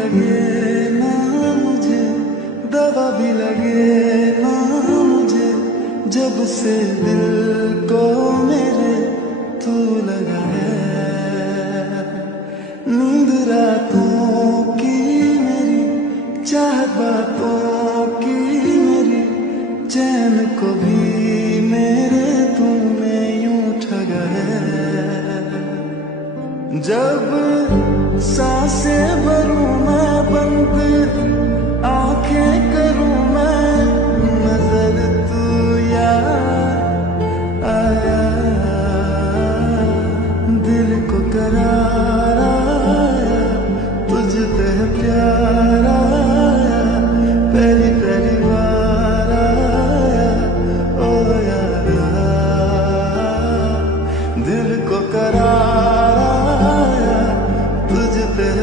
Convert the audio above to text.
लगे ना मुझे, दवा भी लगे ना मुझे, जब से दिल को मेरे तू लगा है। नींद रातों की मेरी, चाहत बातों की मेरी, चैन को भी मेरे तूने यूं ठगा है। जब सांसें भरूं मैं बंद